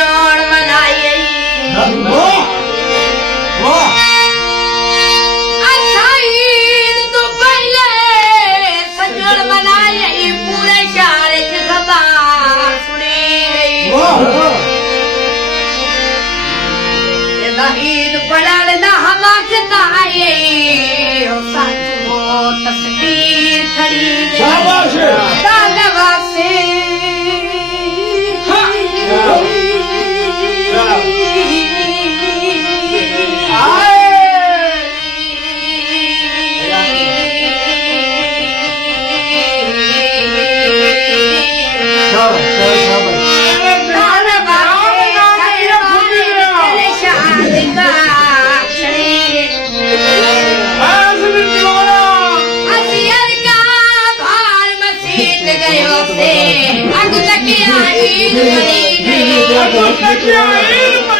सजोड़ मनाई ईद तो पहले सजोड़ मनाई पूरे शहर च खबर सुनी ईद पढ़ण दा हवा खताए साचो तस्वीर खड़ी शाबाश दानवासे ईद